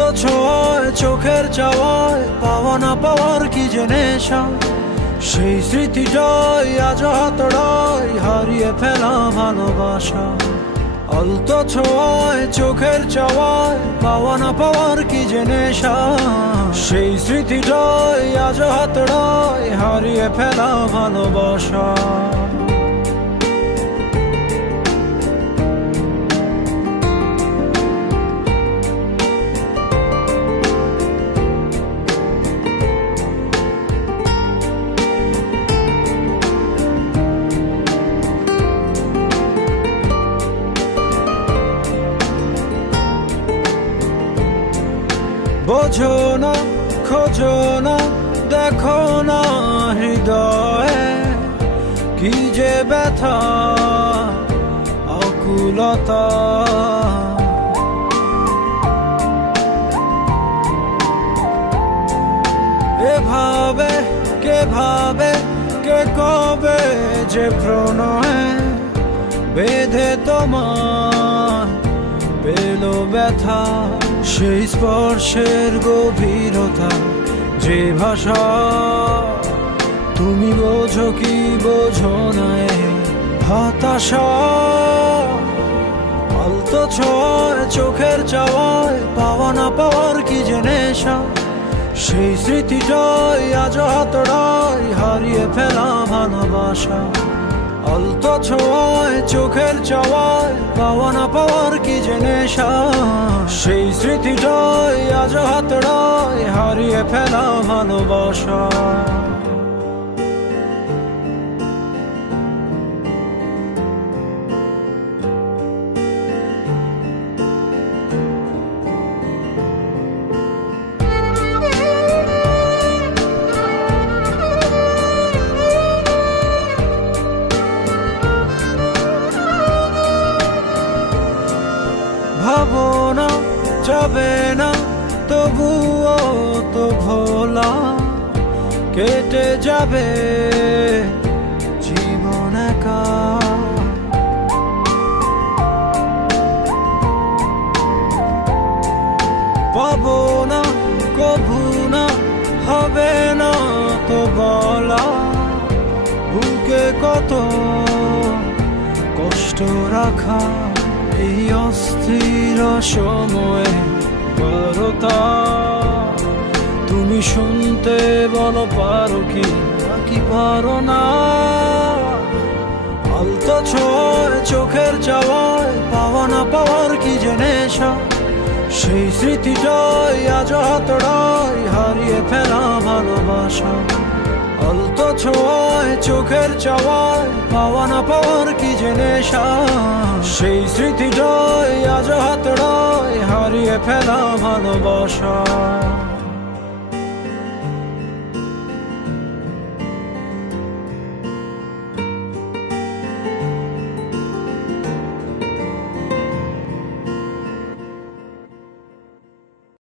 আলতো ছোঁয়ায় চোখের চাওয়ায় পাওয়া না পাওয়ার কি যে নেশা, সেই স্মৃতিটাই আজ হাতড়ায় হারিয়ে ফেলা ভালোবাসা। আলতো ছোঁয়ায় চোখের চাওয়ায় পাওয়া না পাওয়ার কি যে নেশা, সেই স্মৃতিটাই আজ হাতড়ায় হারিয়ে ফেলা ভালোবাসা। বোঝো না, খোঁজো না, দেখো না হৃদয়ে কি যে ব্যথা আকুলতা। এভাবে কে ভাবে, কে কবে যে প্রণয়ে বেঁধে তোমার পেল ব্যথা। সেই স্পর্শের গভীরতা, যে ভাষা তুমি বোঝো কি বোঝো না হতাশা। আলতো ছোঁয়ায় চোখের চাওয়ায় পাওয়া না পাওয়ার কি যে নেশা, সেই স্মৃতিটাই আজ হাতড়ায় হারিয়ে ফেলা ভালোবাসা। আলতো ছোঁয়ায় চোখের চাওয়ায় পাওয়া না পাওয়ার কি যে নেশা, সেই স্মৃতিটাই আজ হাতড়ায় হারিয়ে ফেলা ভালোবাসা। ভাবনা যাবে না তবুও তো ভোলা, কেটে যাবে জীবন একা। পাবো না কভু না, হবে না তো বলা, বুকে কত কষ্ট রাখা এই অস্থির সময়ে বারতা। তুমি শুনতে বলো পারো কি নাকি পারো না। আলতো ছোঁয়ায় চোখের চাওয়ায় পাওয়া না পাওয়ার কি যে নেশা, সেই স্মৃতিটাই আজ হাতড়ায় হারিয়ে ফেলা ভালোবাসা। আলতো ছোঁয়ায় চোখের চাওয়ায় পাওয়া না পাওয়ার কি যে নেশা, সেই স্মৃতিটাই আজ হাতড়ায় হারিয়ে ফেলা ভালোবাসা।